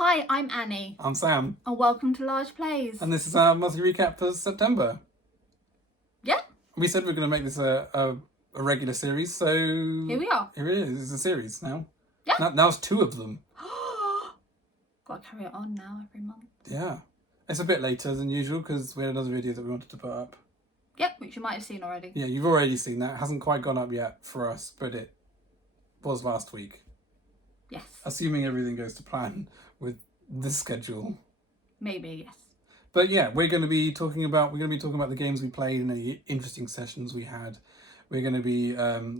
Hi, I'm Annie. I'm Sam. And welcome to Large Plays. And this is our monthly recap for September. Yeah. We said we are going to make this a regular series, so... Here we are. Here it is. It's a series now. Yeah. Now it's 2 of them. Gotta carry it on now every month. Yeah. It's a bit later than usual because we had another video that we wanted to put up. Yep, which you might have seen already. Yeah, you've already seen that. It hasn't quite gone up yet for us, but it was last week. Yes. Assuming everything goes to plan with this schedule. Maybe, yes. But yeah, we're going to be talking about the games we played and the interesting sessions we had. We're going to be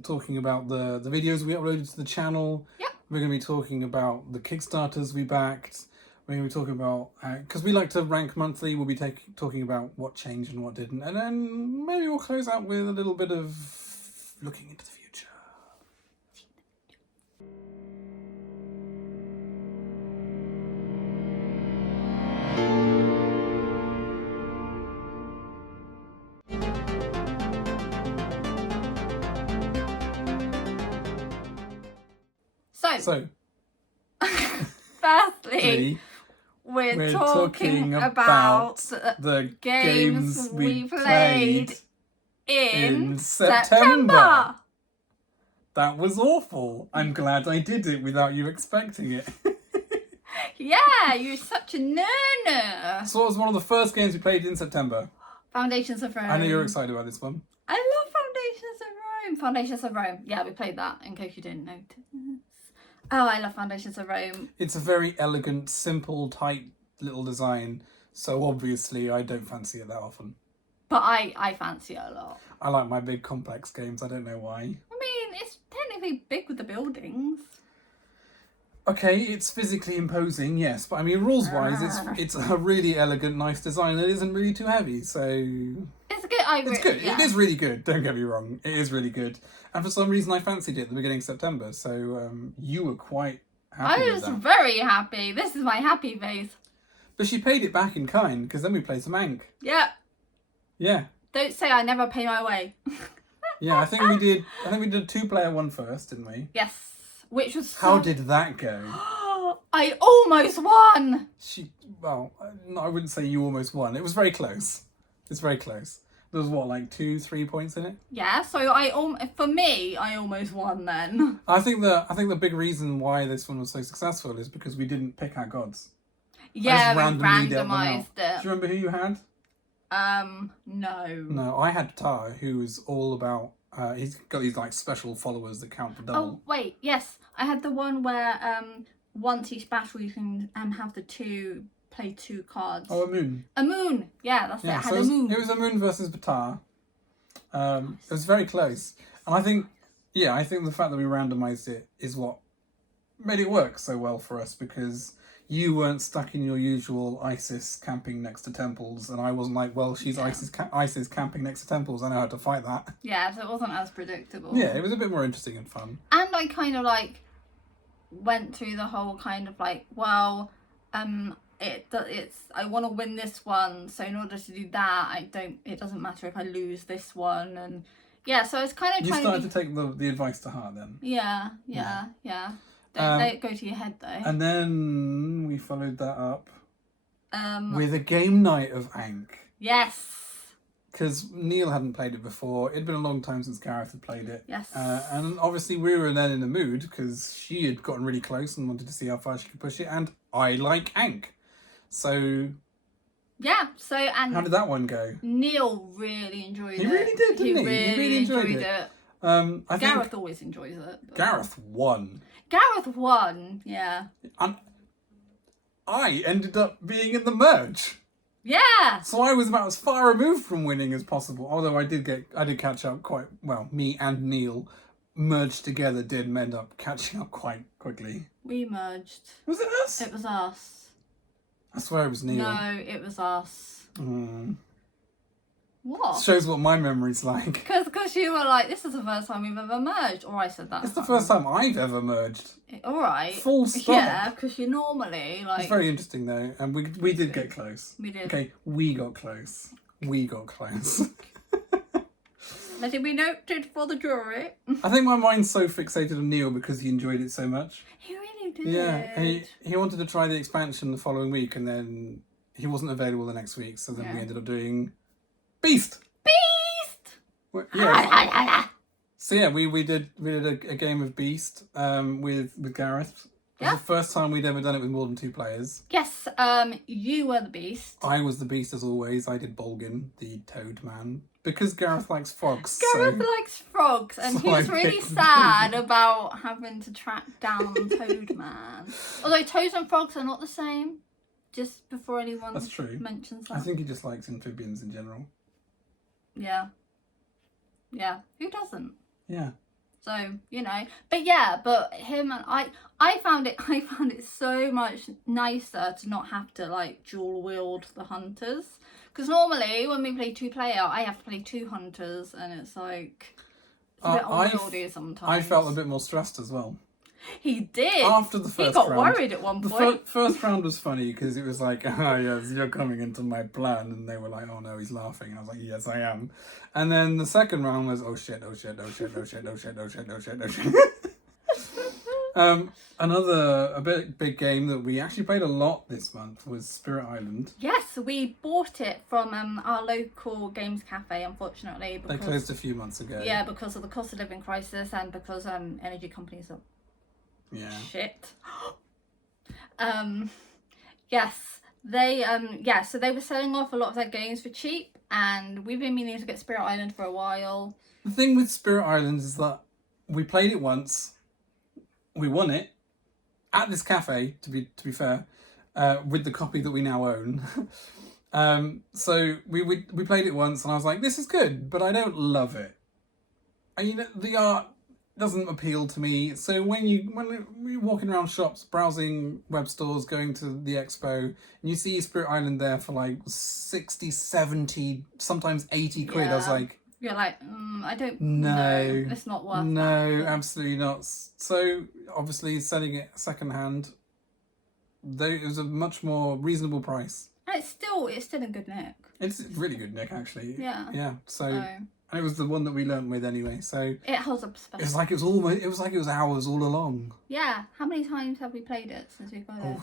talking about the videos we uploaded to the channel. Yep. We're going to be talking about the Kickstarters we backed. We're going to be talking about, because we like to rank monthly, we'll be talking about what changed and what didn't. And then maybe we'll close out with a little bit of looking into the future. So, firstly, we're talking about the games we played in September. That was awful. I'm glad I did it without you expecting it. Yeah, you're such a no-no. So what was one of the first games we played in September? Foundations of Rome. I know you're excited about this one. I love Foundations of Rome. Foundations of Rome. Yeah, we played that, in case you didn't notice. Oh, I love Foundations of Rome. It's a very elegant, simple, tight little design. So obviously I don't fancy it that often. But I fancy it a lot. I like my big complex games. I don't know why. I mean, it's technically big with the buildings. Okay, it's physically imposing, yes. But I mean, rules-wise, it's a really elegant, nice design that isn't really too heavy. So... It's good. It's good. Yeah. It is really good. Don't get me wrong. It is really good. And for some reason, I fancied it at the beginning of September. So you were quite happy I was very happy. This is my happy face. But she paid it back in kind, because then we played some Ankh. Yeah. Yeah. Don't say I never pay my way. Yeah, I think we did a 2-player one first, didn't we? Yes. Which was How did that go? I almost won. Well, I wouldn't say you almost won. It was very close. It's very close. There was what, like 2-3 points in it? Yeah, so for me, I almost won then. I think the big reason why this one was so successful is because we didn't pick our gods. Yeah, we randomly dealt them out. randomised it. Do you remember who you had? No. No, I had Tar, who was all about. He's got these like special followers that count for double. Oh wait, yes, I had the one where once each battle you can have play 2 cards. Oh, a moon. A moon. Yeah, that's it. I had so a moon. It was a moon versus Batar. It was very close, and I think the fact that we randomised it is what made it work so well for us, because you weren't stuck in your usual ISIS camping next to temples, and I wasn't like, well, she's ISIS camping next to temples. I know how to fight that. Yeah, so it wasn't as predictable. Yeah, it was a bit more interesting and fun. And I kind of like went through the whole kind of like, well, it's I want to win this one, so in order to do that, it doesn't matter if I lose this one, and yeah, so it's kind of you started to take the advice to heart then. Yeah. Don't let it go to your head though. And then we followed that up with a game night of Ankh. Yes. Because Neil hadn't played it before. It'd been a long time since Gareth had played it. Yes. And obviously we were then in the mood because she had gotten really close and wanted to see how far she could push it. And I like Ankh. So... Yeah, and... How did that one go? Neil really enjoyed it. He really did, didn't he? He really enjoyed it. I think Gareth always enjoys it. But... Gareth won. Gareth won, yeah. And I ended up being in the merge. Yeah. So I was about as far removed from winning as possible. Although I did catch up quite well. Me and Neil merged together did end up catching up quite quickly. We merged. Was it us? It was us. I swear it was Neil. No, it was us. What? Shows what my memory's like. Because you were like, this is the first time we've ever merged. Or I said that. It's the first time I've ever merged. Alright. Full stop. Yeah, because you normally like... It's very interesting though. And we did get close. We did. Okay, we got close. We got close. Let it be noted for the jury. I think my mind's so fixated on Neil because he enjoyed it so much. He really did. Yeah, he wanted to try the expansion the following week, and then he wasn't available the next week, so then we ended up doing Beast. Yeah. So yeah, we did a game of Beast with Gareth. It was the first time we'd ever done it with more than 2 players. Yes, you were the Beast. I was the Beast as always. I did Bolgin, the Toad Man, because Gareth likes frogs. Gareth likes frogs, and he was really sad about having to track down Toad Man. Although toads and frogs are not the same. Just before anyone mentions that. I think he just likes amphibians in general. Yeah. Yeah. Who doesn't? Yeah. So, but him and I found it so much nicer to not have to like dual wield the hunters. Because normally when we play 2-player, I have to play 2 hunters, and it's like a bit unwieldy sometimes. I felt a bit more stressed as well. He did. After the first round. He got worried at one point. The first round was funny because it was like, yes, you're coming into my plan. And they were like, oh no, he's laughing. And I was like, yes, I am. And then the second round was, oh shit. Another big game that we actually played a lot this month was Spirit Island. Yes, we bought it from our local games cafe, unfortunately. They closed a few months ago. Yeah, because of the cost of living crisis and because energy companies are shit. Yes, they so they were selling off a lot of their games for cheap, and we've been meaning to get Spirit Island for a while. The thing with Spirit Island is that we played it once, we won it at this cafe, to be fair, with the copy that we now own. So we played it once, and I was like, this is good, but I don't love it. And the art doesn't appeal to me. So when you're walking around shops, browsing web stores, going to the expo, and you see Spirit Island there for like 60, 70, sometimes 80 quid, I was like, you're like, I don't know. It's not worth it. No, absolutely not. So obviously selling it second hand, it was a much more reasonable price. And it's still in good nick. It's really good nick, actually. Yeah. Yeah. So and it was the one that we learnt with anyway. So it holds up special. It was like it was ours all along. Yeah. How many times have we played it since we got it?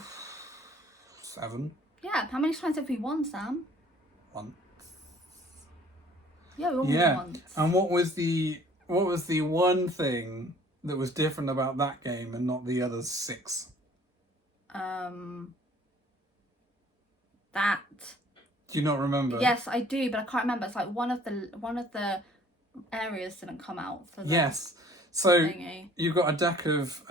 7. Yeah. How many times have we won, Sam? 1. Yeah, we won once. And what was the one thing that was different about that game and not the other 6? That. Do you not remember? Yes, I do, but I can't remember. It's like one of the areas didn't come out for that. Yes. So thingy. You've got a deck of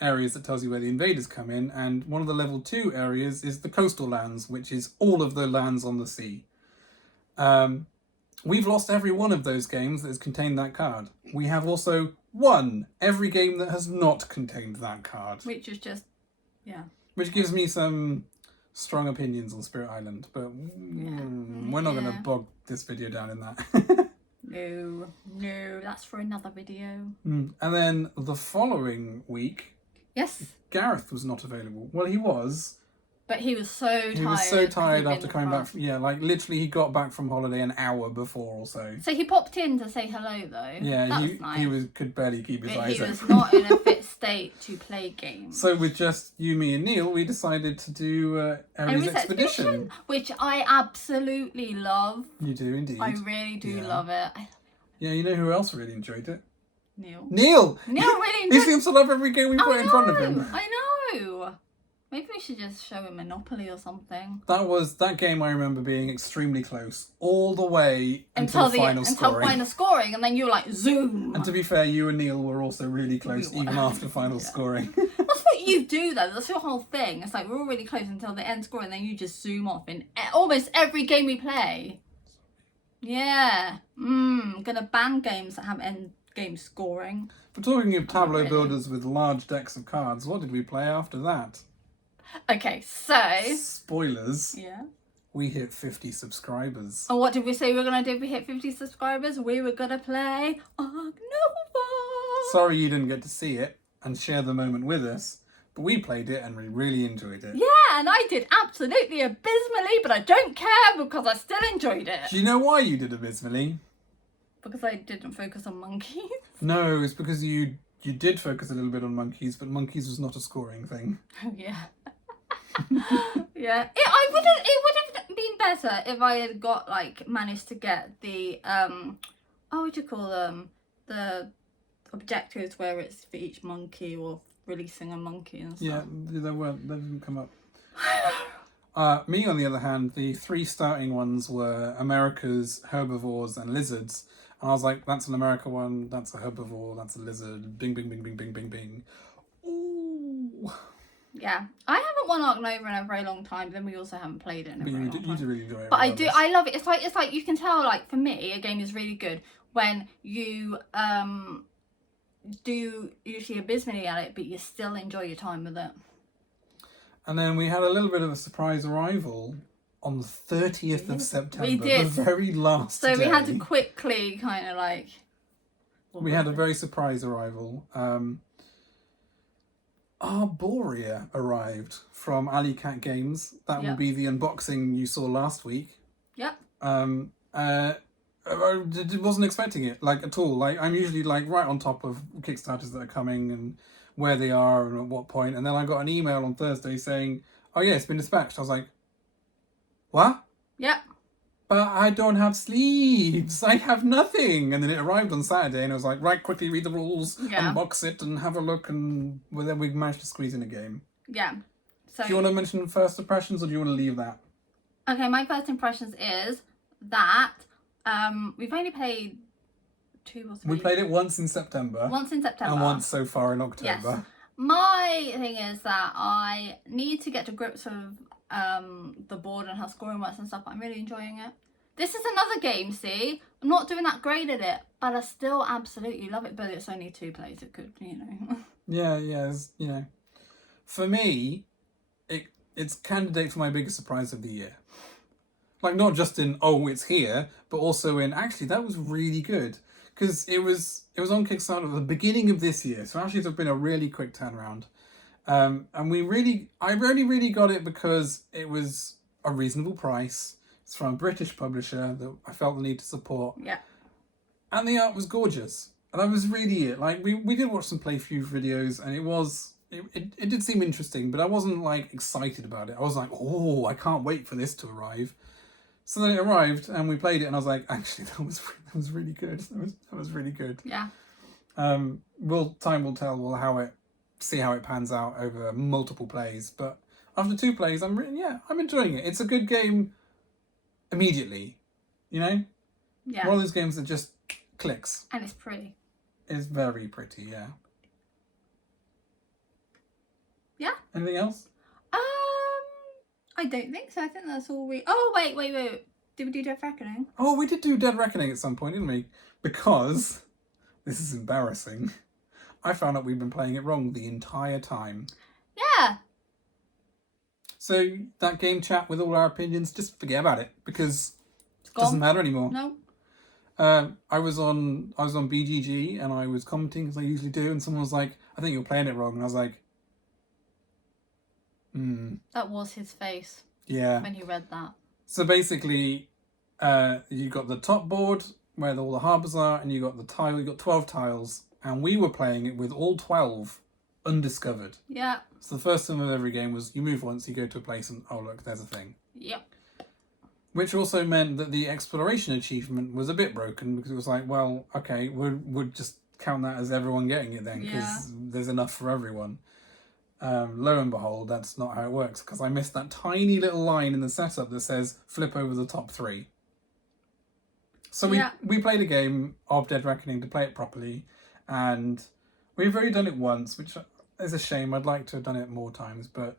areas that tells you where the invaders come in, and one of the level 2 areas is the coastal lands, which is all of the lands on the sea. We've lost every one of those games that has contained that card. We have also won every game that has not contained that card. Which is just, Which gives me some strong opinions on Spirit Island, but we're not going to bog this video down in that. No, that's for another video. And then the following week, Gareth was not available. Well, he was. But he was so tired. He was so tired after coming back. Like literally he got back from holiday an hour before or so. So he popped in to say hello though. Yeah, nice. he could barely keep his eyes open. He was not in a fit state to play games. So with just you, me and Neil, we decided to do Ares Expedition. Which I absolutely love. You do indeed. I really do love it. Yeah, you know who else really enjoyed it? Neil He really enjoyed it. seems to love every game we put in front of him. I know. Maybe we should just show him Monopoly or something. That game I remember being extremely close all the way until final scoring, and then you were like, zoom. And to be fair, you and Neil were also really close even after final scoring. That's what you do though, that's your whole thing. It's like we're all really close until the end score, and then you just zoom off in almost every game we play. Yeah. Gonna ban games that have end game scoring. But talking of tableau builders with large decks of cards, what did we play after that? Okay, so... Spoilers. Yeah. We hit 50 subscribers. And what did we say we were going to do if we hit 50 subscribers? We were going to play Ark Nova. Sorry you didn't get to see it and share the moment with us, but we played it and we really enjoyed it. Yeah, and I did absolutely abysmally, but I don't care because I still enjoyed it. Do you know why you did abysmally? because I didn't focus on monkeys. No, it's because you did focus a little bit on monkeys, but monkeys was not a scoring thing. Oh yeah. Yeah. It would have been better if I had got like managed to get the what would you call them? The objectives where it's for each monkey or releasing a monkey and stuff. Yeah, they didn't come up. Me, on the other hand, the 3 starting ones were America's, herbivores, and lizards. And I was like, that's an America one, that's a herbivore, that's a lizard. Bing, bing, bing, bing, bing, bing, bing. Ooh. Yeah, I haven't won Ark Nova in a very long time. But then we also haven't played it in a But very you long time. do really enjoy it. But I love it. It's like you can tell. Like for me, a game is really good when you do usually abysmally at it, but you still enjoy your time with it. And then we had a little bit of a surprise arrival on the 30th of September. We did. The very last So day. we had to quickly kind of like... We had a very surprise arrival. Arborea arrived from Alley Cat Games. That will be the unboxing you saw last week. Yep. I wasn't expecting it, like, at all. Like, I'm usually, like, right on top of Kickstarters that are coming and where they are and at what point. And then I got an email on Thursday saying, oh, yeah, it's been dispatched. I was like, what? Yep. But I don't have sleeves. I have nothing. And then it arrived on Saturday and I was like, right, quickly read the rules, unbox it and have a look. And well, then we managed to squeeze in a game. Yeah. So, do you want to mention first impressions or do you want to leave that? Okay, my first impressions is that we've only played 2 or 3. We played it once in September. Once in September. And once so far in October. Yes. My thing is that I need to get to grips with the board and how scoring works and stuff. I'm really enjoying it. This is another game, see? I'm not doing that great at it, but I still absolutely love it. But it's only 2 plays. It could, Yeah, for me, it's candidate for my biggest surprise of the year. Like, not just in, oh, it's here, but also in, actually, that was really good. Because it was on Kickstarter at the beginning of this year, so actually it's been a really quick turnaround. And I only really got it because it was a reasonable price. It's from a British publisher that I felt the need to support. Yeah. And the art was gorgeous. And that was really it. Like, we did watch some playthrough videos, and it did seem interesting, but I wasn't, like, excited about it. I was like, oh, I can't wait for this to arrive. So then it arrived, and we played it, and I was like, actually, that was really good. That was really good. Yeah. Time will tell see how it pans out over multiple plays. But after 2 plays, I'm enjoying it. It's a good game immediately, Yeah. One of those games that just clicks. And it's pretty. It's very pretty, yeah. Yeah. Anything else? I don't think so. I think that's all we... Oh, wait. Did we do Dead Reckoning? Oh, we did do Dead Reckoning at some point, didn't we? Because, this is embarrassing, I found out we've been playing it wrong the entire time. Yeah. So, that game chat with all our opinions, just forget about it, because it doesn't matter anymore. No. I was on BGG, and I was commenting, as I usually do, and someone was like, I think you're playing it wrong, and I was like, That was his face. Yeah. When he read that. So basically, you got the top board where all the harbours are, and you got 12 tiles, and we were playing it with all 12 undiscovered. Yeah. So the first time of every game was you move once, you go to a place, and oh look, there's a thing. Yep. Which also meant that the exploration achievement was a bit broken, because it was like, well, okay, we'll just count that as everyone getting it then, because there's enough for everyone. Lo and behold, that's not how it works, because I missed that tiny little line in the setup that says flip over the top 3. So we played a game of Dead Reckoning to play it properly, and we've already done it once, which is a shame. I'd like to have done it more times, but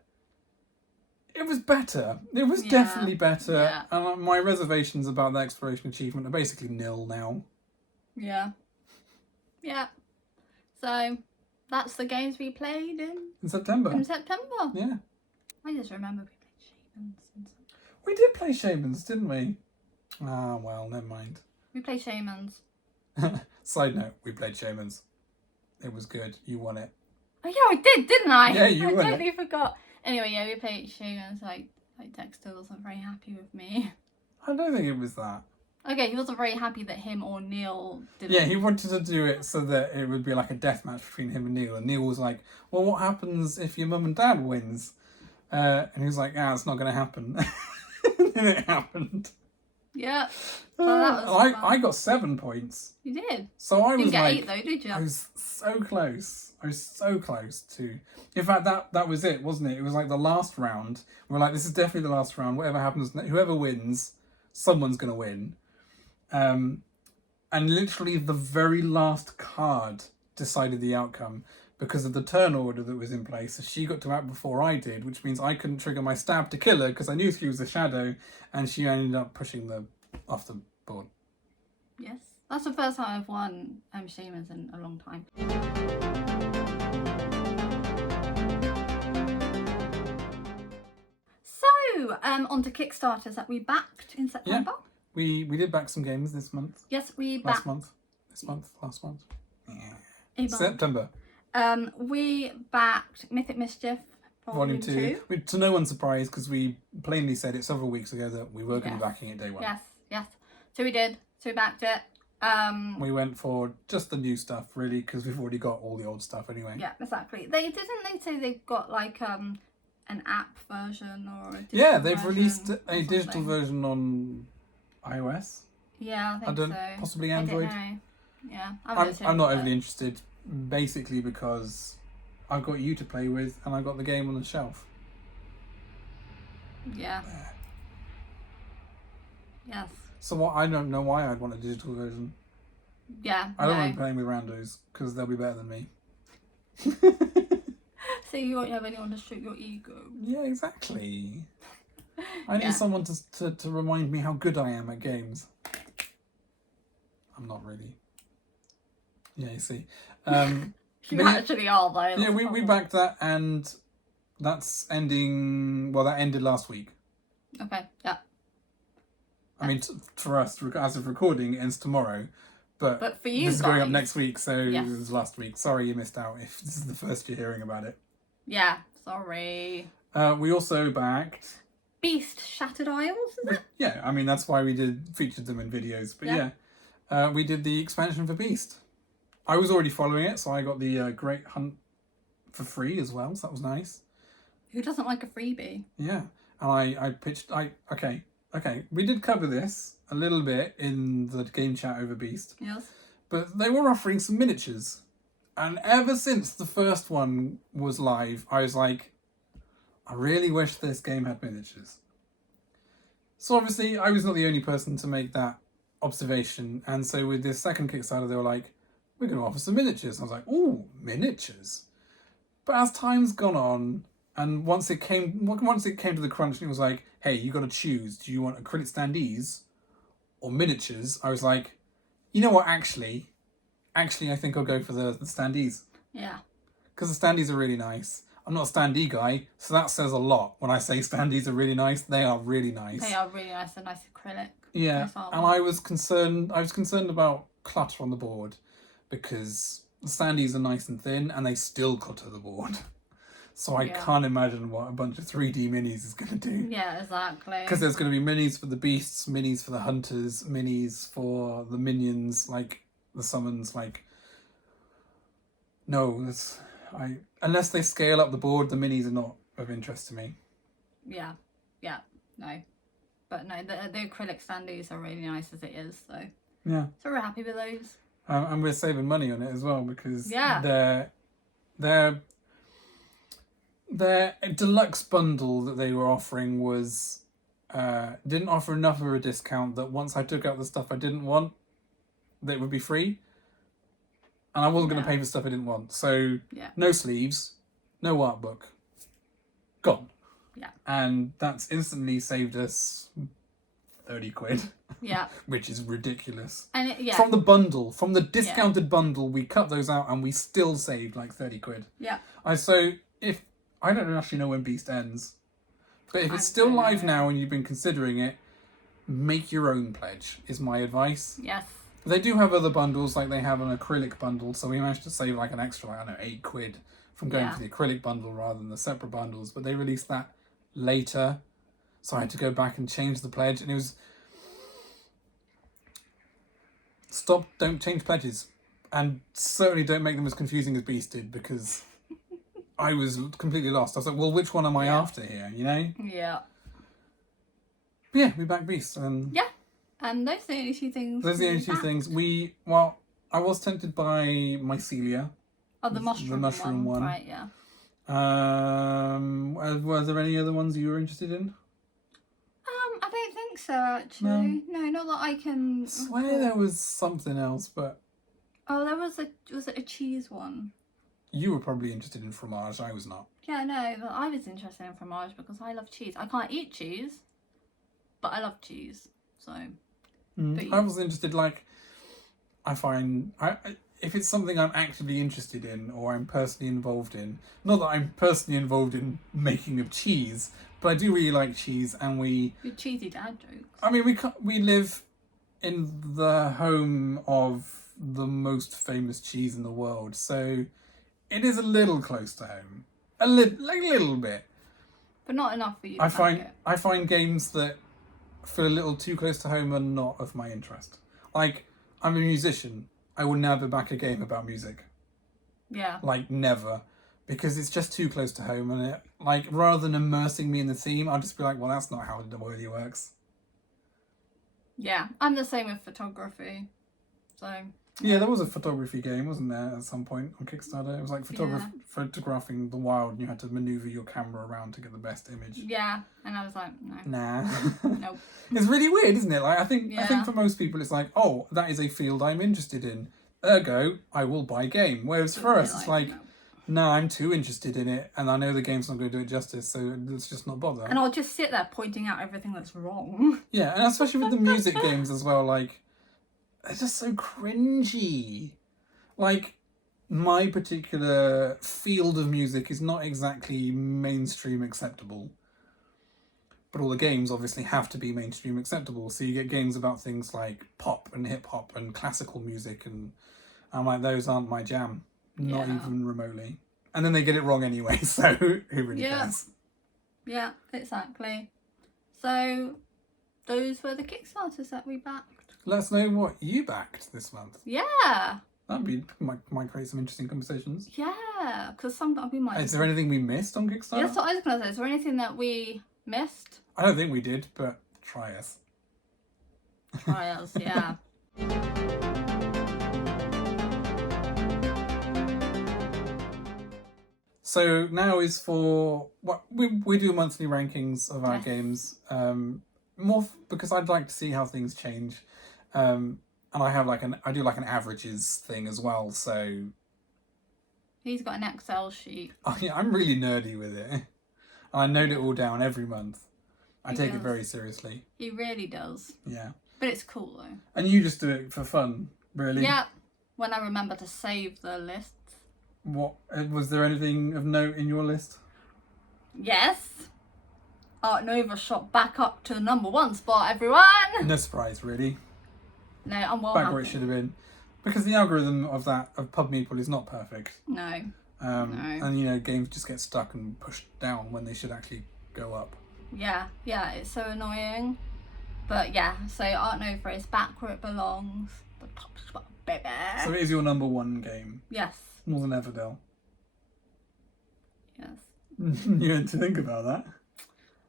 it was better. It was definitely better. Yeah. And my reservations about the exploration achievement are basically nil now. Yeah. Yeah. So that's the games we played In September. Yeah. I just remember we played Shamans. We did play Shamans, didn't we? Ah, well, never mind. We played Shamans. Side note, we played Shamans. It was good. You won it. Oh yeah, I did, didn't I? Yeah, you won I totally forgot. Anyway, yeah, we played Shamans. Like Dexter wasn't very happy with me. I don't think it was that. Okay, he wasn't very happy that him or Neil didn't. Yeah, he wanted to do it so that it would be like a death match between him and Neil. And Neil was like, well, what happens if your mum and dad wins? And he was like, it's not going to happen. And then it happened. Yeah. So that was I got 7 points. You did. So I You was didn't get like, 8 though, did you? I was so close. I was so close to. In fact, that was it, wasn't it? It was like the last round. We're like, this is definitely the last round. Whatever happens, whoever wins, someone's going to win. And literally the very last card decided the outcome because of the turn order that was in place. So she got to act before I did, which means I couldn't trigger my stab to kill her because I knew she was a shadow, and she ended up pushing the off the board. Yes. That's the first time I've won Shamans in a long time. So, on to Kickstarters that we backed in September. Yeah. We did back some games this month. Yes, we Last backed. month. This month. Last month. Yeah. September. We backed Mythic Mischief Volume 2. To no one's surprise, because we plainly said it several weeks ago that we were going to be backing it day one. Yes. So we did. So we backed it. We went for just the new stuff, really, because we've already got all the old stuff anyway. Yeah, exactly. They say they've got like an app version or a digital Yeah, they've version released or a digital something. version on iOS. Yeah, I think so. Possibly Android. I don't know. Yeah, I'm not overly interested, basically because I've got you to play with and I've got the game on the shelf. Yeah. Yes. So I don't know why I'd want a digital version. Yeah. I don't like playing with randos because they'll be better than me. So you won't have anyone to stroke your ego. Yeah, exactly. I need someone to remind me how good I am at games. I'm not really. Yeah, you see. You actually are though. Yeah, we backed that, and that's ending. Well, that ended last week. Okay. Yeah. I mean, for us, as of recording, it ends tomorrow. But for you this is guys, going up next week, so yes. it was last week. Sorry you missed out if this is the first you're hearing about it. Yeah, sorry. We also backed Beast Shattered Isles, isn't it? Yeah, I mean, that's why we featured them in videos. But we did the expansion for Beast. I was already following it, so I got the Great Hunt for free as well, so that was nice. Who doesn't like a freebie? Yeah, and I pitched... Okay, we did cover this a little bit in the game chat over Beast. Yes. But they were offering some miniatures. And ever since the first one was live, I was like, I really wish this game had miniatures. So obviously, I was not the only person to make that observation. And so with this second Kickstarter, they were like, we're going to offer some miniatures. And I was like, ooh, miniatures. But as time's gone on, and once it came to the crunch, and it was like, hey, you got to choose. Do you want acrylic standees or miniatures? I was like, you know what, actually, I think I'll go for the standees. Yeah. Because the standees are really nice. I'm not a standee guy, so that says a lot. When I say standees are really nice, they are really nice. They are really nice. They're nice acrylic. Yeah, and I was concerned about clutter on the board because the standees are nice and thin and they still clutter the board. So I can't imagine what a bunch of 3D minis is going to do. Yeah, exactly. Because there's going to be minis for the beasts, minis for the hunters, minis for the minions, like the summons, like... No, unless they scale up the board, the minis are not of interest to me. Yeah, no. But no, the acrylic standees are really nice as it is, so... Yeah. So we're happy with those. And we're saving money on it as well, because their deluxe bundle that they were offering was didn't offer enough of a discount that once I took out the stuff I didn't want, that it would be free. And I wasn't going to pay for stuff I didn't want. So no sleeves, no art book. Gone. Yeah. And that's instantly saved us 30 quid. Yeah. Which is ridiculous. And From the bundle, from the discounted bundle, we cut those out and we still saved like 30 quid. Yeah. So if I don't actually know when Beast ends, but if it's still live now and you've been considering it, make your own pledge is my advice. Yes. They do have other bundles, like they have an acrylic bundle, so we managed to save like an extra, like, I don't know, 8 quid from going for the acrylic bundle rather than the separate bundles, but they released that later, so I had to go back and change the pledge, and it don't change pledges. And certainly don't make them as confusing as Beast did, because I was completely lost. I was like, well, which one am I after here, you know? Yeah. But yeah, we back Beast. And yeah. And those are the only two things. Those are the only two things. I was tempted by Mycelia. Oh, the mushroom one. Right, yeah. Were there any other ones you were interested in? I don't think so, actually. No, not that I can. I swear there was something else, but... Oh, was it a cheese one? You were probably interested in fromage, I was not. Yeah, no, but I was interested in fromage because I love cheese. I can't eat cheese, but I love cheese, so... I was interested, like... I find... if it's something I'm actively interested in or I'm personally involved in, not that I'm personally involved in making of cheese, but I do really like cheese, and Your cheesy dad jokes. I mean, we live in the home of the most famous cheese in the world, so it is a little close to home, a little bit, but not enough for you. I find games that feel a little too close to home are not of my interest. Like, I'm a musician. I will never back a game about music. Yeah. Like, never. Because it's just too close to home, and it, like, rather than immersing me in the theme, I'll just be like, well, that's not how it really works. Yeah, I'm the same with photography. So... Yeah, there was a photography game, wasn't there, at some point on Kickstarter? It was like photographing the wild, and you had to manoeuvre your camera around to get the best image. Yeah, and I was like, no. Nah. Nope. It's really weird, isn't it? Like, I think for most people it's like, oh, that is a field I'm interested in. Ergo, I will buy game. Whereas for us, it's like, no, I'm too interested in it, and I know the game's not going to do it justice, so let's just not bother. And I'll just sit there pointing out everything that's wrong. Yeah, and especially with the music games as well, like, they're just so cringy. Like, my particular field of music is not exactly mainstream acceptable. But all the games obviously have to be mainstream acceptable. So you get games about things like pop and hip hop and classical music, and I'm like, those aren't my jam. Not even remotely. And then they get it wrong anyway, so who really cares? Yeah, exactly. So those were the Kickstarters that we backed. Let us know what you backed this month. Yeah. Might create some interesting conversations. Yeah, because sometimes we might... Is there anything we missed on Kickstarter? Yeah, that's what I was going to say. Is there anything that we missed? I don't think we did, but try us. Try us, yeah. So now is for... we do monthly rankings of our games. Because I'd like to see how things change. And I do like an averages thing as well, so... He's got an Excel sheet. I'm really nerdy with it. And I note it all down every month. I take it very seriously. He really does. Yeah. But it's cool though. And you just do it for fun, really? Yeah. When I remember to save the lists. What was there anything of note in your list? Yes. Ark Nova shot back up to the #1 spot, everyone. No surprise, really. No, I'm well back where it should have been, because the algorithm of Pub Meeple is not perfect. No. No. And games just get stuck and pushed down when they should actually go up. Yeah, it's so annoying. But yeah, so Ark Nova is back where it belongs. The top spot, baby. So it is your #1 game. Yes. More than Everdell. Yes. You had to think about that.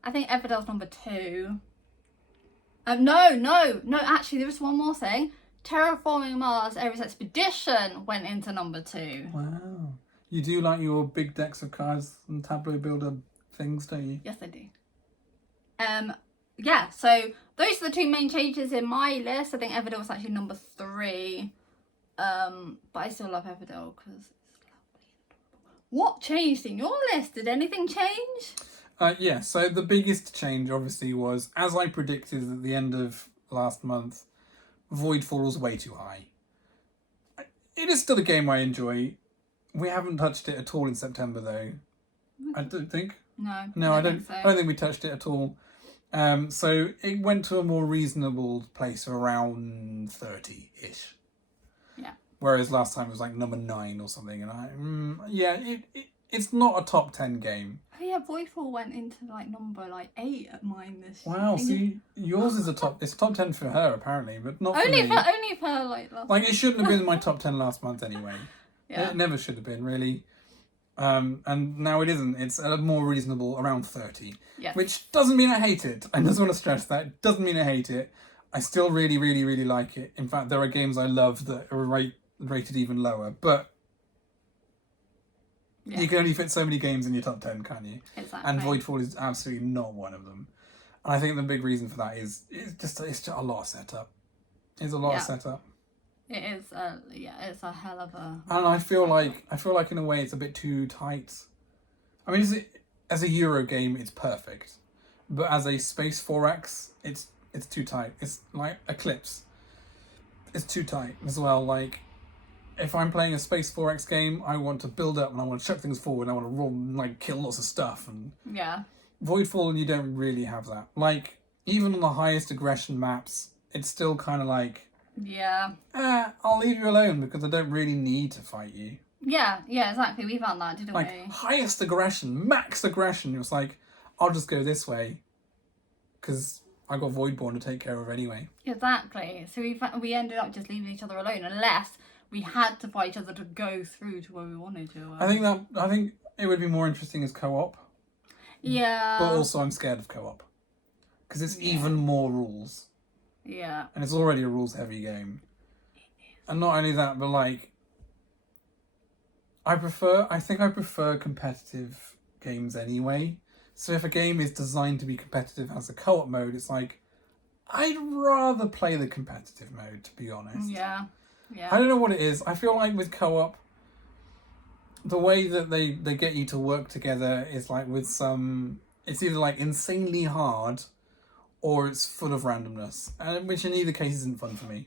I think Everdell's #2. No, actually there is one more thing. Terraforming Mars Ares Expedition went into #2. Wow. You do like your big decks of cards and tableau builder things, don't you? Yes, I do. Yeah, so those are the two main changes in my list. I think Everdell was actually #3. But I still love Everdell because it's lovely. What changed in your list? Did anything change? Yeah, so the biggest change obviously was, as I predicted at the end of last month, Voidfall was way too high. It is still a game I enjoy. We haven't touched it at all in September though. I don't think. No, I don't think we touched it at all. So it went to a more reasonable place around 30-ish. Yeah. Whereas last time it was like #9 or something, and it's not a top 10 game. Oh yeah, Voidfall went into like number 8 at mine this year. Wow, see, yours is it's top 10 for her apparently, but not for only me. only for like last Like, it shouldn't have been in my top 10 last month anyway. Yeah. It never should have been, really. And now it isn't. It's a more reasonable, around 30. Yes. Which doesn't mean I hate it. I just want to stress that. It doesn't mean I hate it. I still really, really, really like it. In fact, there are games I love that are rated even lower. But Yeah. you can only fit so many games in your top 10, can't you? Exactly. And Voidfall is absolutely not one of them. And I think the big reason for that is it's just a lot of setup. It's a lot of setup. It is, it's a hell of a... And I feel like in a way it's a bit too tight. I mean, as a Euro game, it's perfect. But as a Space 4X, it's too tight. It's like Eclipse. It's too tight as well. Like, if I'm playing a Space 4X game, I want to build up and I want to chuck things forward and I want to roll, like, kill lots of stuff. And Yeah. Voidfall, you don't really have that. Like, even on the highest aggression maps, it's still kind of like... Yeah. I'll leave you alone because I don't really need to fight you. Yeah, exactly. We found that, didn't Like, we? highest aggression, max aggression. It was like, I'll just go this way because I got Voidborn to take care of anyway. Exactly. So we ended up just leaving each other alone unless we had to fight each other to go through to where we wanted to. I think it would be more interesting as co-op. Yeah. But also I'm scared of co-op because it's even more rules. Yeah. And it's already a rules-heavy game. And not only that, but like, I think I prefer competitive games anyway. So if a game is designed to be competitive as a co-op mode, it's like, I'd rather play the competitive mode, to be honest. Yeah. I don't know what it is. I feel like with co-op, the way that they get you to work together is like with it's either like insanely hard or it's full of randomness, which in either case isn't fun for me.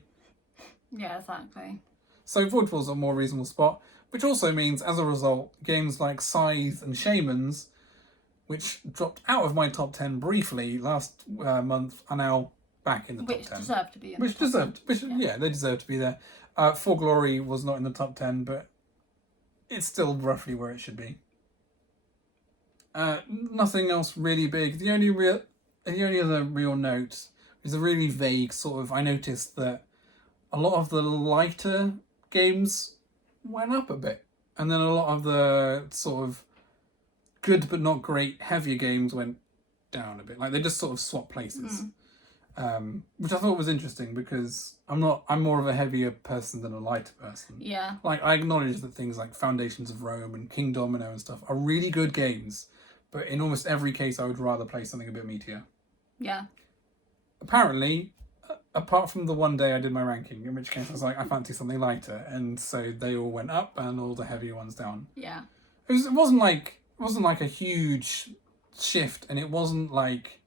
Yeah, exactly. So Voidfall's a more reasonable spot, which also means, as a result, games like Scythe and Shamans, which dropped out of my top 10 briefly last month, are now back in the top 10. Which deserve to be in Which the top deserved, 10. yeah, they deserve to be there. For Glory was not in the top 10, but it's still roughly where it should be. Nothing else really big. The only other real note is a really vague sort of... I noticed that a lot of the lighter games went up a bit. And then a lot of the sort of good but not great heavier games went down a bit. Like, they just sort of swapped places. Which I thought was interesting because I'm more of a heavier person than a lighter person. Yeah. Like, I acknowledge that things like Foundations of Rome and King Domino and stuff are really good games, but in almost every case I would rather play something a bit meatier. Yeah. Apparently, apart from the one day I did my ranking, in which case I was like, I fancy something lighter, and so they all went up and all the heavier ones down. Yeah. It wasn't like a huge shift, and it wasn't like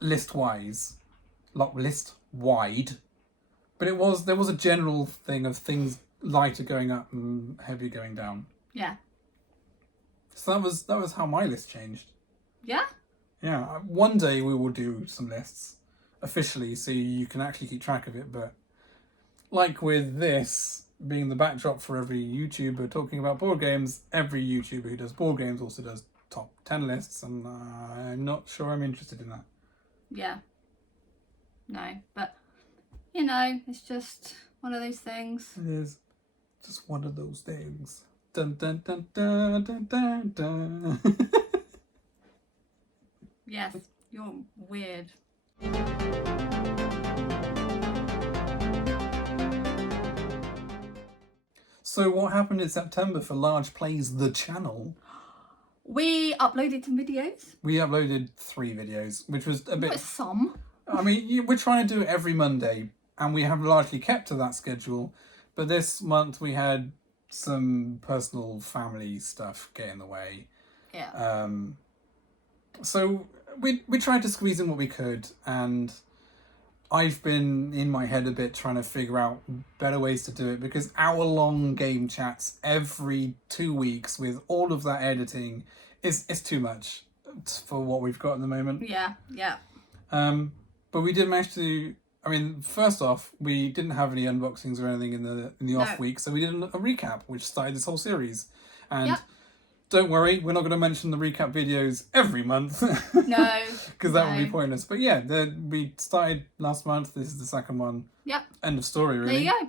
list-wise, not list-wide, but there was a general thing of things lighter going up and heavier going down. Yeah. So that was how my list changed. Yeah? Yeah, one day we will do some lists officially so you can actually keep track of it, but like with this being the backdrop for every YouTuber talking about board games, every YouTuber who does board games also does top 10 lists, and I'm not sure I'm interested in that. Yeah. No, but, you know, it's just one of those things. It is just one of those things. Dun dun dun dun dun dun dun. Yes, you're weird. So what happened in September for Large Plays the channel? We uploaded some videos. We uploaded 3 videos, which was a bit... But some. I mean, we're trying to do it every Monday, and we have largely kept to that schedule. But this month we had some personal family stuff get in the way. Yeah. So we tried to squeeze in what we could, and I've been in my head a bit trying to figure out better ways to do it, because hour-long game chats every 2 weeks with all of that editing is too much for what we've got at the moment. Yeah. But we did manage to... I mean, first off, we didn't have any unboxings or anything in the off week, so we did a recap, which started this whole series. And Don't worry, we're not going to mention the recap videos every month. No. Because that would be pointless. But yeah, we started last month. This is the second one. Yep. End of story, really. There you go.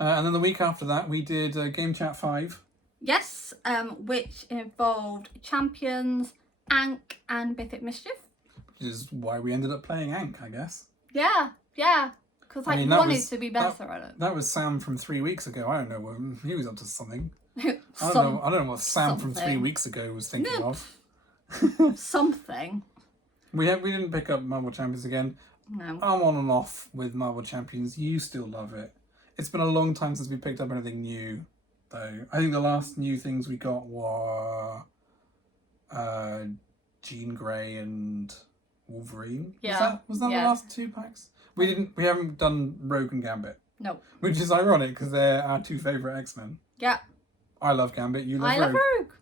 And then the week after that, we did Game Chat 5. Yes, which involved Champions, Ankh, and Mythic Mischief. Which is why we ended up playing Ankh, I guess. Yeah. Because I wanted to be better at it. That was Sam from 3 weeks ago. I don't know. He was up to something. I don't know what Sam from 3 weeks ago was thinking of. Something. We didn't pick up Marvel Champions again. No. I'm on and off with Marvel Champions. You still love it. It's been a long time since we picked up anything new, though. I think the last new things we got were Jean Grey and Wolverine. Yeah. Was that the last 2 packs? We haven't done Rogue and Gambit. No. Which is ironic because they're our 2 favourite X-Men. Yeah. I love Gambit, you love Rogue. I love Rogue.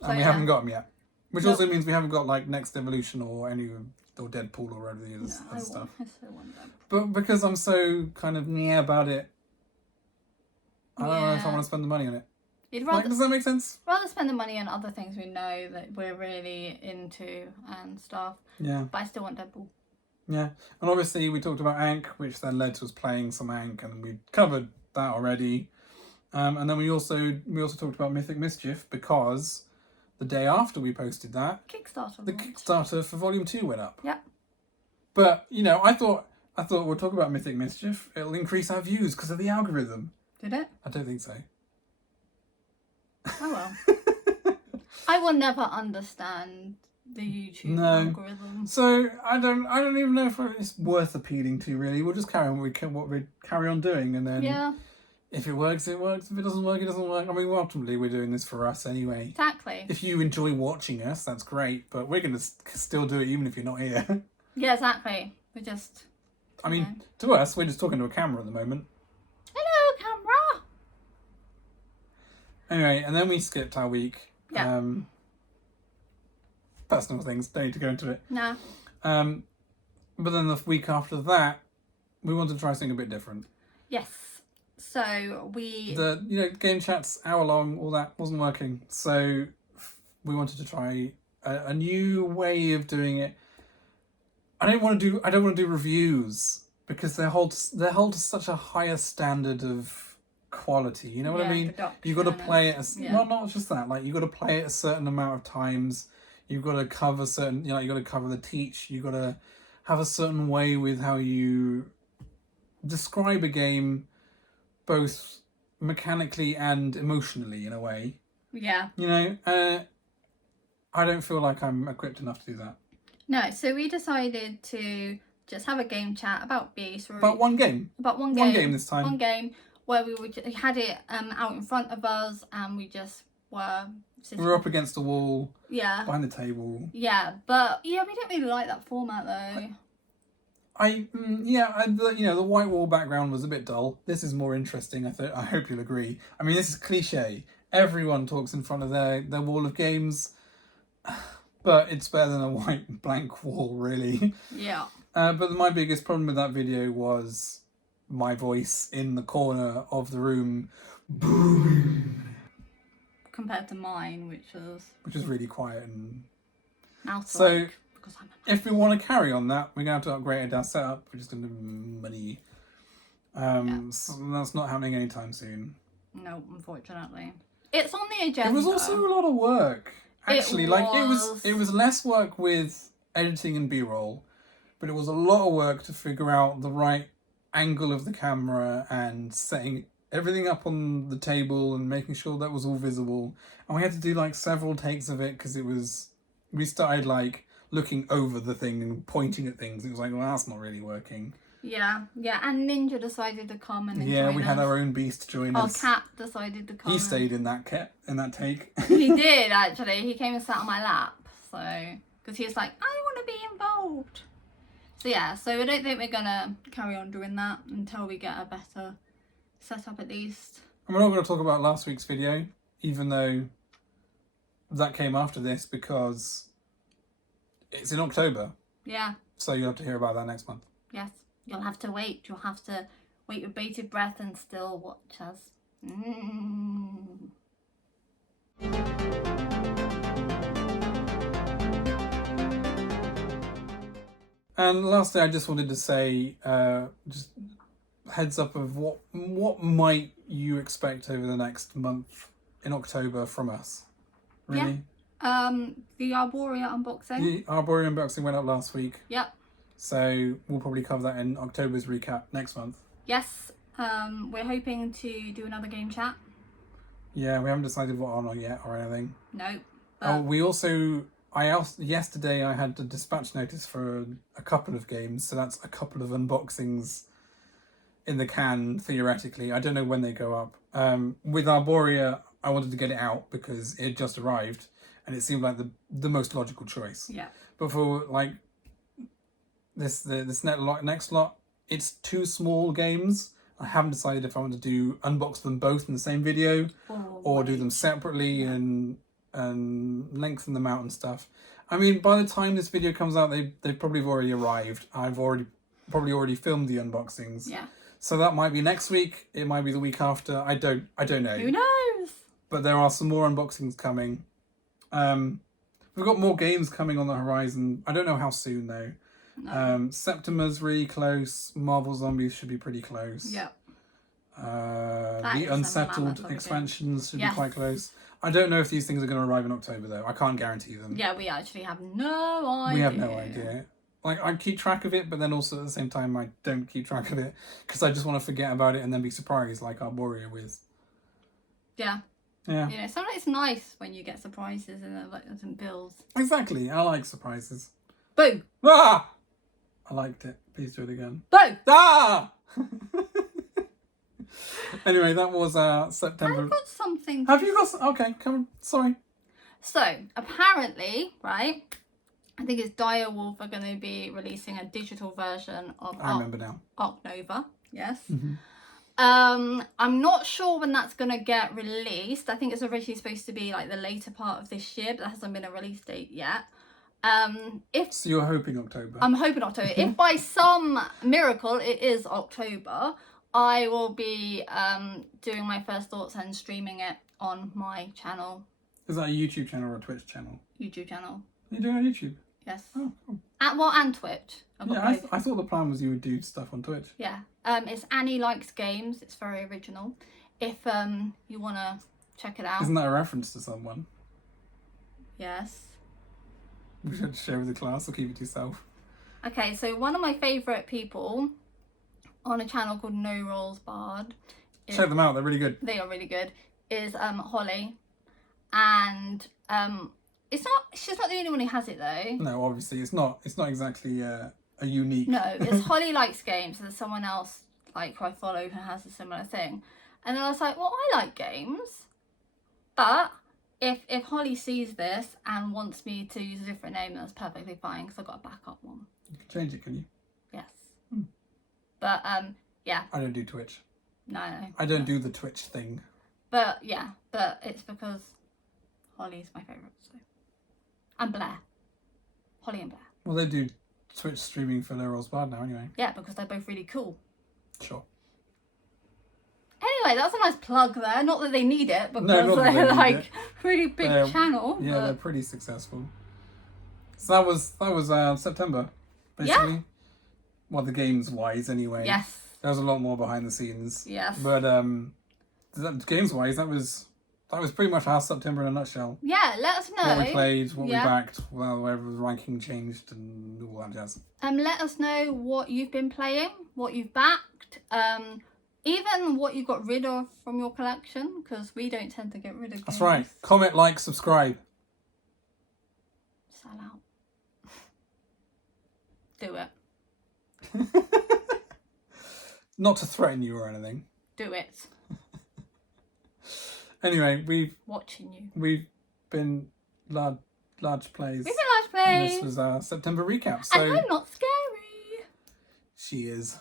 And we haven't got them yet. Which also means we haven't got like Next Evolution or or Deadpool or whatever it is and stuff. I so want them. But because I'm so kind of about it, I don't know if I want to spend the money on it. You'd rather, does that make sense? Rather spend the money on other things we know that we're really into and stuff. Yeah. But I still want Deadpool. Yeah. And obviously we talked about Ankh, which then led to us playing some Ankh, and we covered that already. And then we also talked about Mythic Mischief because the day after we posted that, the Kickstarter for Volume 2 went up. Yeah. But, I thought we'll talk about Mythic Mischief. It'll increase our views because of the algorithm. Did it? I don't think so. Oh well. I will never understand the YouTube algorithm. So I don't even know if it's worth appealing to, really. We'll just carry on what we carry on doing, and then if it works, it works. If it doesn't work, it doesn't work. I mean, ultimately, we're doing this for us anyway. Exactly. If you enjoy watching us, that's great, but we're going to still do it even if you're not here. Yeah, exactly. We're just... I mean, to us, we're just talking to a camera at the moment. Hello, camera! Anyway, and then we skipped our week. Yeah. Personal things, don't need to go into it. Nah. But then the week after that, we wanted to try something a bit different. Yes. So we... game chats, hour long, all that wasn't working. So we wanted to try a new way of doing it. I don't want to do reviews because they're held to such a higher standard of quality. You know what I mean? You've got to play it. Not just that. Like, you've got to play it a certain amount of times. You've got to cover certain. You've got to cover the teach. You've got to have a certain way with how you describe a game, both mechanically and emotionally, in a way. Yeah. I don't feel like I'm equipped enough to do that. No, so we decided to just have a game chat about Beast. About one game. About one game. One game this time. One game where we had it out in front of us, and we just were sitting. We were up against the wall. Yeah. Behind the table. Yeah, but we don't really like that format though. The white wall background was a bit dull. This is more interesting. I hope you'll agree. I mean, this is cliche. Everyone talks in front of their wall of games. But it's better than a white blank wall, really. Yeah. But my biggest problem with that video was my voice in the corner of the room booming. Compared to mine, which was really quiet and... So, because I'm if we want to carry on that, we're going to have to upgrade our setup, which is going to be money. So that's not happening anytime soon. No, unfortunately. It's on the agenda. It was also a lot of work. Actually, it was less work with editing and B-roll, but it was a lot of work to figure out the right angle of the camera and setting everything up on the table and making sure that was all visible. And we had to do several takes of it because we started looking over the thing and pointing at things. It was well, that's not really working. Yeah, and Ninja decided to come and join we had our own beast join us. Our cat decided to come. He stayed in that take. He did, actually. He came and sat on my lap, because he was like, I want to be involved. So yeah, so I don't think we're going to carry on doing that until we get a better setup at least. And we're not going to talk about last week's video, even though that came after this, because it's in October. Yeah. So you'll have to hear about that next month. Yes. You'll have to wait. You'll have to wait with bated breath and still watch us. And lastly, I just wanted to say, just heads up of what might you expect over the next month in October from us. Really? The Arborea unboxing. The Arborea unboxing went up last week. Yep. So we'll probably cover that in October's recap next month. Yes. We're hoping to do another game chat. Yeah, we haven't decided what on yet or anything. No. We also... yesterday I had a dispatch notice for a couple of games, so that's a couple of unboxings in the can, theoretically. I don't know when they go up. With Arborea, I wanted to get it out because it just arrived and it seemed like the most logical choice. Yeah. But for like this next lot, it's 2 small games. I haven't decided if I want to unbox them both in the same video or do them separately and lengthen them out and stuff. I mean, by the time this video comes out, they probably have already arrived. I've probably already filmed the unboxings. Yeah. So that might be next week. It might be the week after. I don't know. Who knows? But there are some more unboxings coming. We've got more games coming on the horizon. I don't know how soon though. No. Septima's really close. Marvel Zombies should be pretty close. Yeah. The Unsettled expansions should be quite close. I don't know if these things are going to arrive in October though. I can't guarantee them. Yeah, we actually have no idea. We have no idea. Like, I keep track of it, but then also at the same time I don't keep track of it because I just want to forget about it and then be surprised like Arborea with. Yeah. Yeah. You know, sometimes it's nice when you get surprises and like some bills. Exactly. I like surprises. Boom. Ah! I liked it. Please do it again. Boom. Ah! Anyway, that was September. I've got something. Have you got? Okay, come on. Sorry. So apparently, right? I think it's Dire Wolf are going to be releasing a digital version of I remember now. Ark Nova. Yes. Mm-hmm. I'm not sure when that's going to get released. I think it's originally supposed to be like the later part of this year, but there hasn't been a release date yet. So you're hoping October? I'm hoping October. If by some miracle it is October, I will be doing my first thoughts and streaming it on my channel. Is that a YouTube channel or a Twitch channel? YouTube channel. You're doing it on YouTube? Yes. Oh, cool. And Twitch. Yeah, I thought the plan was you would do stuff on Twitch. Yeah. It's Annie Likes Games. It's very original. If you want to check it out. Isn't that a reference to someone? Yes. We should share with the class or keep it to yourself. Okay, so one of my favourite people on a channel called No Rolls Barred. Check them out, they're really good. They are really good. Is Holly. And she's not the only one who has it though. No, obviously it's not exactly a unique. No, it's Holly Likes Games. There's someone else like who I follow who has a similar thing. And then I was like, well, I like games. But if Holly sees this and wants me to use a different name, that's perfectly fine because I've got a backup one. You can change it, can you? Yes. But yeah. I don't do Twitch. No. I don't do the Twitch thing. But yeah, but it's because Holly's my favourite. So. And Blair. Holly and Blair. Well, they do Twitch streaming for No Rolls Barred now anyway. Yeah, because they're both really cool. Sure. Anyway, that's a nice plug there. Not that they need it, because they're like really big channel. Yeah, but... they're pretty successful. So that was September, basically. Yeah. Well, the games wise, anyway. Yes. There was a lot more behind the scenes. Yes. But games wise, that was pretty much our September in a nutshell. Yeah, let us know what we played, what we backed, well, wherever the ranking changed, and all that jazz. Let us know what you've been playing, what you've backed. Even what you got rid of from your collection, because we don't tend to get rid of games. That's right. Comment, like, subscribe. Sell out. Do it. Not to threaten you or anything. Do it. Anyway, watching you. We've been large plays. We've been large plays. This was our September recap. So and I'm not scary. She is.